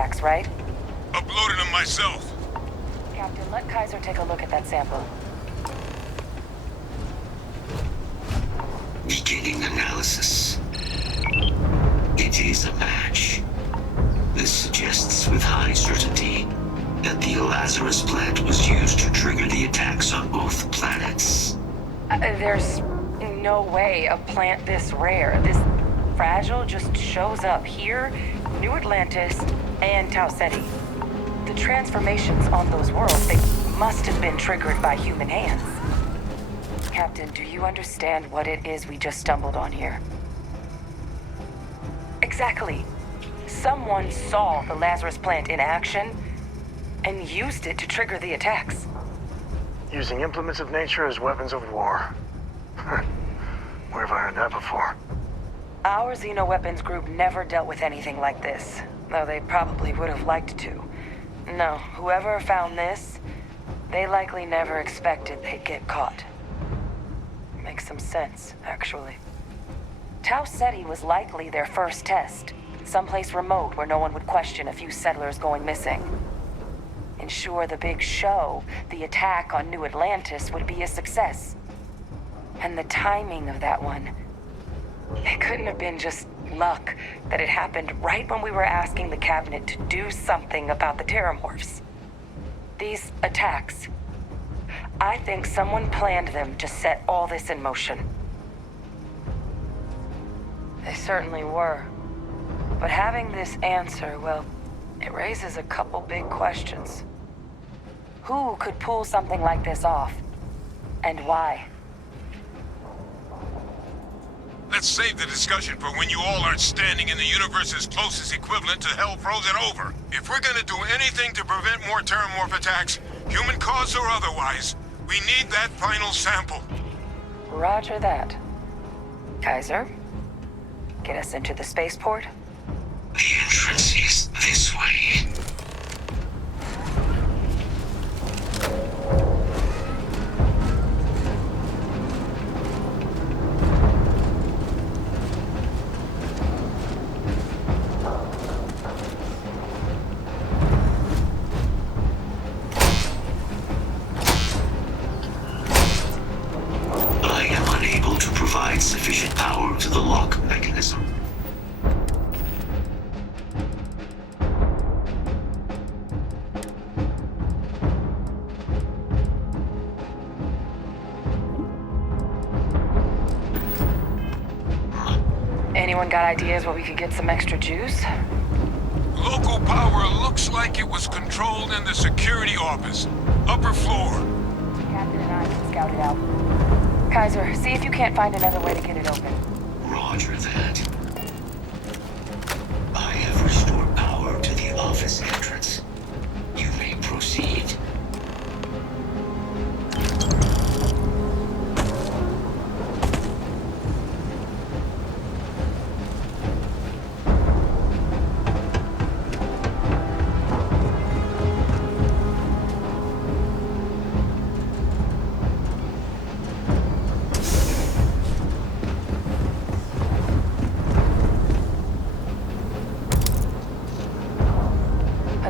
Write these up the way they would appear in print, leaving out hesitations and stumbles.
attacks, right? Uploaded them myself. Captain, let Kaiser take a look at that sample. Beginning analysis. It is a match. This suggests with high certainty that the Lazarus plant was used to trigger the attacks on both planets. There's no way a plant this rare, this fragile, just shows up here, New Atlantis, and Tau Ceti. The transformations on those worlds, they must have been triggered by human hands. Captain, do you understand what it is we just stumbled on here? Exactly. Someone saw the Lazarus plant in action and used it to trigger the attacks. Using implements of nature as weapons of war. Where have I heard that before? Our Xenoweapons group never dealt with anything like this, though they probably would have liked to. No, whoever found this, they likely never expected they'd get caught. Makes some sense, actually. Tau Ceti was likely their first test, someplace remote where no one would question a few settlers going missing. Ensure the big show, the attack on New Atlantis, would be a success. And the timing of that one, it couldn't have been just luck that it happened right when we were asking the cabinet to do something about the terramorphs. These attacks, I think someone planned them to set all this in motion. They certainly were. But having this answer, well, it raises a couple big questions. Who could pull something like this off? And why? Let's save the discussion for when you all aren't standing in the universe's closest equivalent to hell frozen over. If we're gonna do anything to prevent more terramorph attacks, human caused or otherwise, we need that final sample. Roger that. Kaiser, get us into the spaceport? The entrance is this way. I am unable to provide sufficient power to the lock mechanism. Anyone got ideas where we could get some extra juice? Local power looks like it was controlled in the security office. Upper floor. Captain and I can scout it out. Kaiser, see if you can't find another way to get it open. Roger that. I have restored power to the office entrance. You may proceed.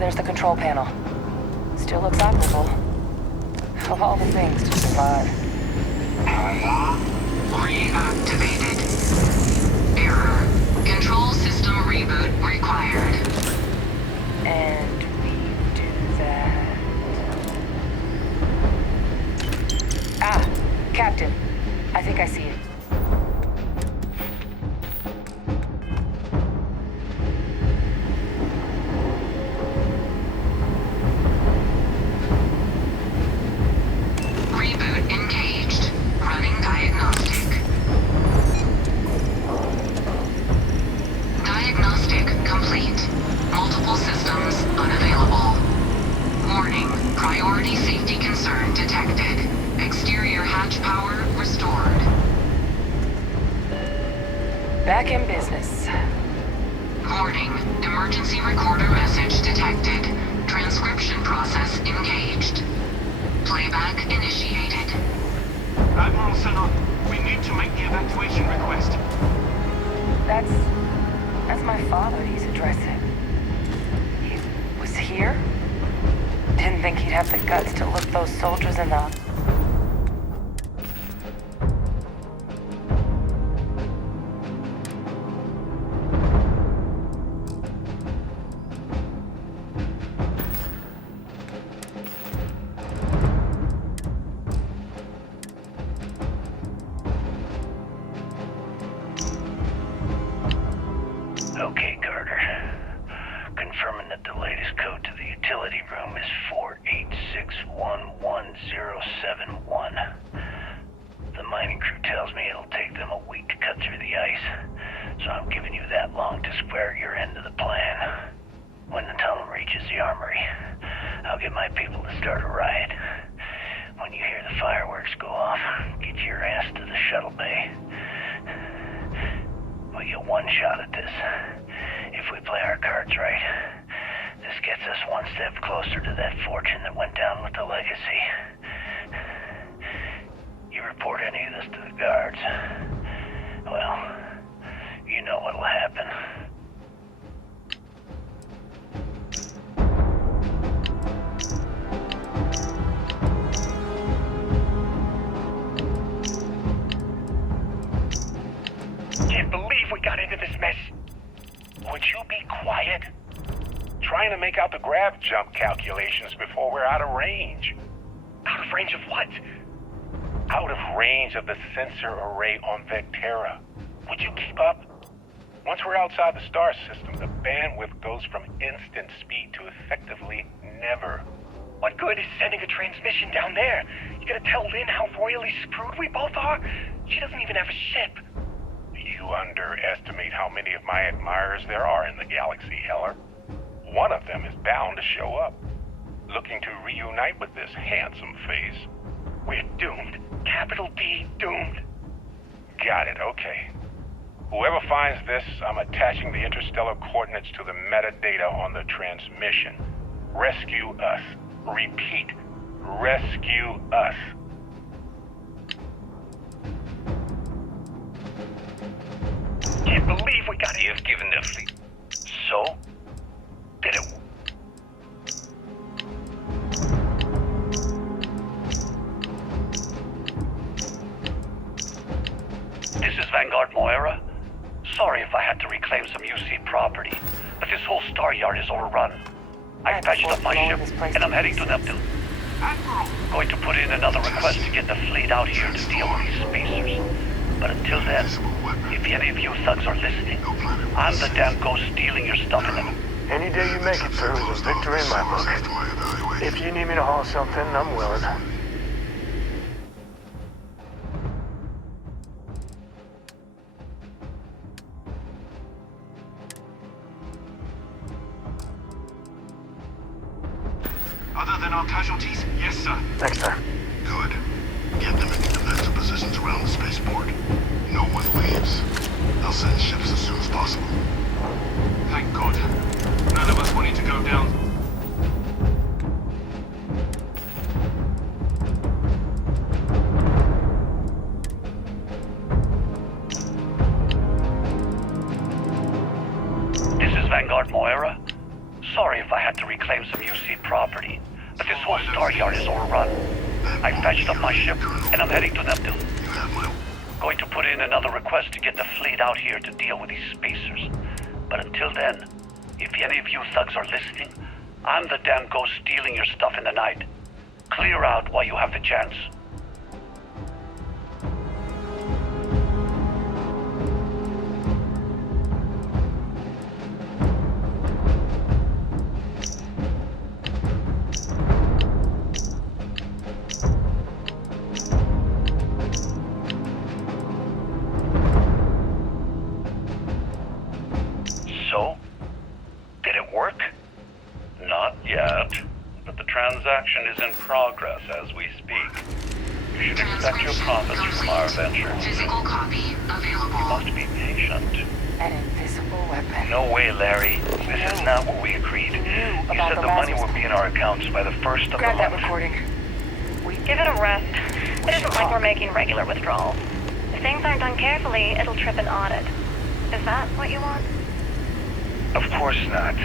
There's the control panel. Still looks operable. Of all the things to survive. Reactivated. Error. Control system reboot required. And we do that... Ah, Captain. I think I see it. Reboot engaged. Running diagnostic. Diagnostic complete. Multiple systems unavailable. Warning. Priority safety concern detected. Exterior hatch power restored. Back in business. Warning. Emergency recorder message detected. Transcription process engaged. Playback initiated. Admiral Sanon, we need to make the evacuation request. That's my father he's addressing. He's here? Didn't think he'd have the guts to look those soldiers in the... Okay, Carter. Confirming that the latest code to the utility room is 486111071. The mining crew tells me it'll take them a week to cut through the ice, so I'm giving you that long to square your end of the plan. When the tunnel reaches the armory, I'll get my people to start a riot. When you hear the fireworks go off, get your ass to the shuttle bay. We get one shot at this. If we play our cards right, this gets us one step closer to that fortune that went down with the legacy. You report any of this to the guards, well, you know what'll happen. Can't believe we got into this mess. Would you be quiet? Trying to make out the grav jump calculations before we're out of range. Out of range of what? Out of range of the sensor array on Vectera. Would you keep up? Once we're outside the star system, the bandwidth goes from instant speed to effectively never. What good is sending a transmission down there? You gonna tell Lynn how royally screwed we both are? She doesn't even have a ship. You underestimate how many of my admirers there are in the galaxy, Heller. One of them is bound to show up, looking to reunite with this handsome face. We're doomed. Capital D doomed. Got it, okay. Whoever finds this, I'm attaching the interstellar coordinates to the metadata on the transmission. Rescue us. Repeat, rescue us. Can't believe we got it. You've given the fleet. So? Did it... This is Vanguard Moira. Sorry if I had to reclaim some UC property, but this whole star yard is overrun. I patched up my ship, and I'm heading to Neptune. Admiral! Going to put in another request to get the fleet out here to deal with these spacers. But until then, if any of you thugs are listening, I'm the damn ghost stealing your stuff in them. Any day you make it through is a victory in my book. If you need me to haul something, I'm willing. Other than our casualties? Yes, sir. Next time. Good. Get them in defensive positions around the spaceport. No one leaves. I'll send ships as soon as possible. Thank God. None of us wanted to go down. This is Vanguard Moira. Sorry if I had to reclaim some UC property, but this whole star yard is overrun. I patched up my ship, and I'm heading to Neptune. You have my... Going to put in another request to get the fleet out here to deal with these spacers. But until then, if any of you thugs are listening, I'm the damn ghost stealing your stuff in the night. Clear out while you have the chance. So? Did it work? Not yet, but the transaction is in progress as we speak. You should expect your profits from our venture. Physical copy available. You must be patient. An invisible weapon. No way, Larry. This is not what we agreed. You said the money would be in our accounts by the first of the Grab that month. recording. Give it a rest. It isn't like we're making regular withdrawals. If things aren't done carefully, it'll trip an audit. Is that what you want? Of course not.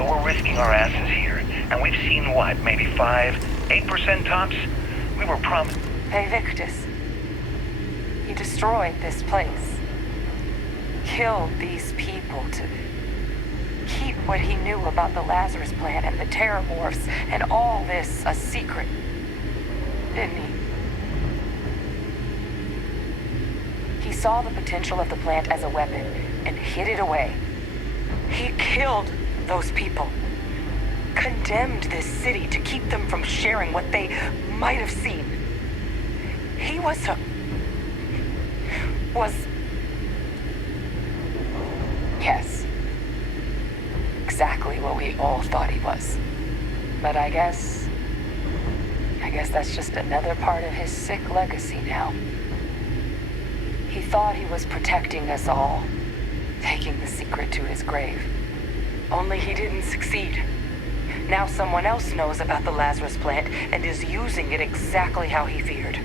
but we're risking our asses here. And we've seen what, maybe 8% tops? We were promised. Hey, Victus. He destroyed this place. Killed these people to keep what he knew about the Lazarus plant and the Terramorphs and all this a secret. Didn't he? He saw the potential of the plant as a weapon and hid it away. He killed those people. Condemned this city to keep them from sharing what they might have seen. He was yes, exactly what we all thought he was. But I guess that's just another part of his sick legacy now. He thought he was protecting us all, taking the secret to his grave. Only he didn't succeed. Now someone else knows about the Lazarus plant and is using it exactly how he feared.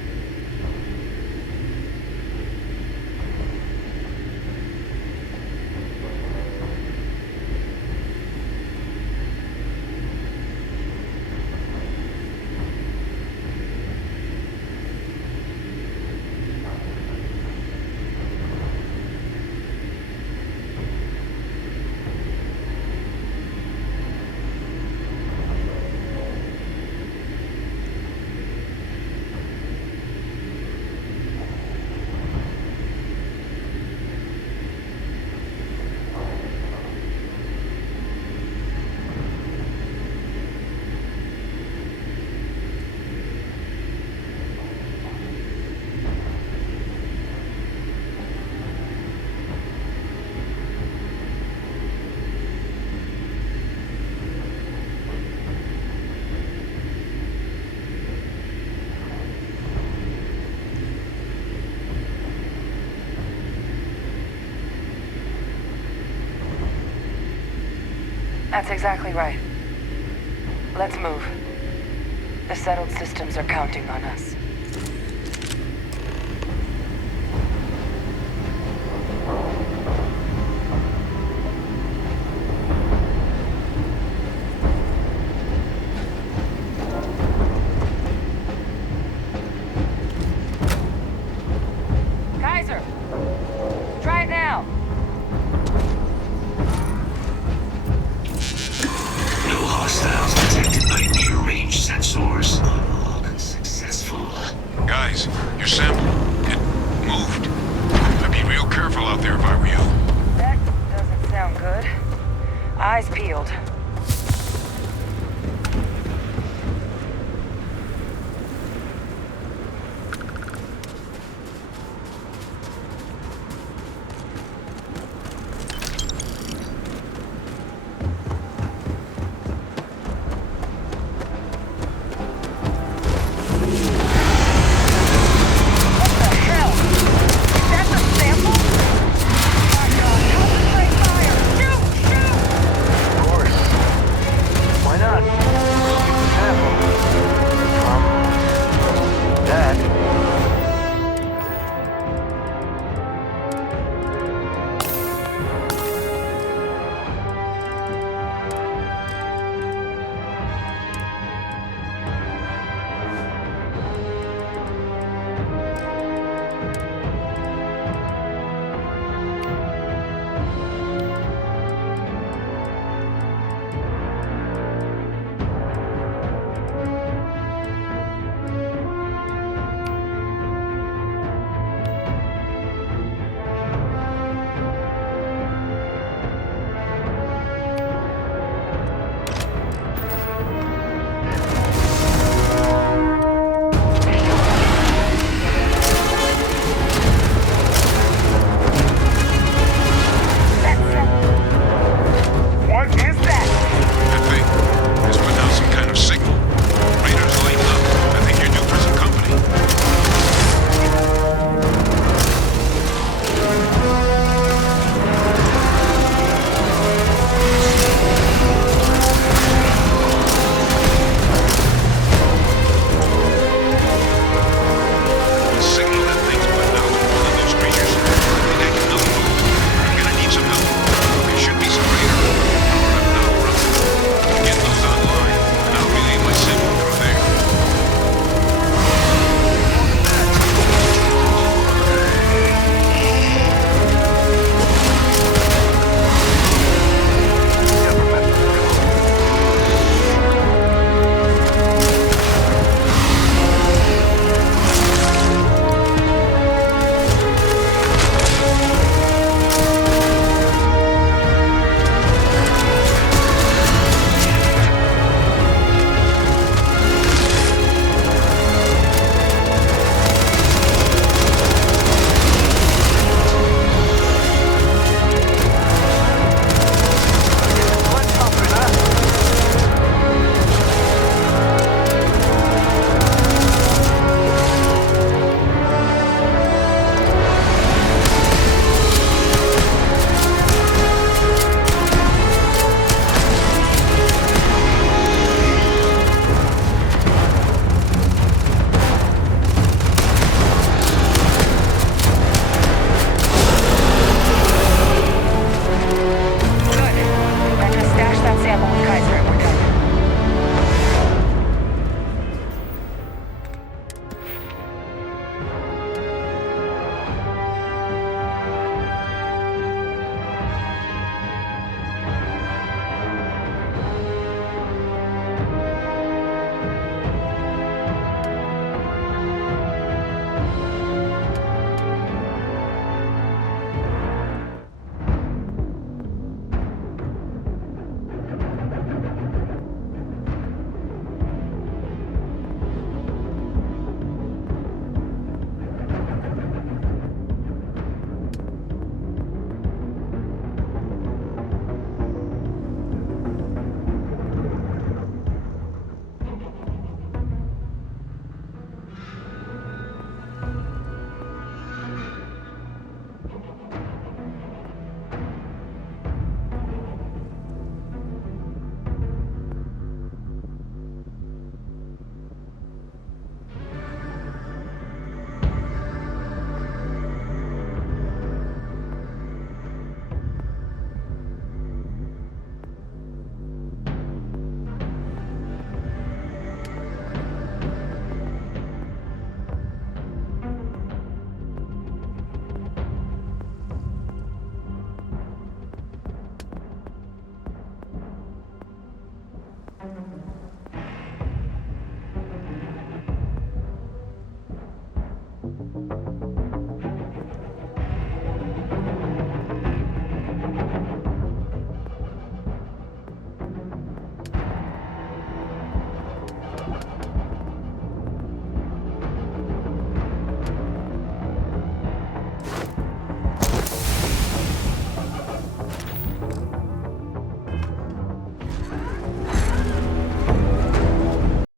That's exactly right. Let's move. The settled systems are counting on us. Kaiser! Try it now! No hostiles detected by near-range sensors. Unsuccessful. Guys, your sample, it moved. I'd be real careful out there if I were you. That doesn't sound good. Eyes peeled.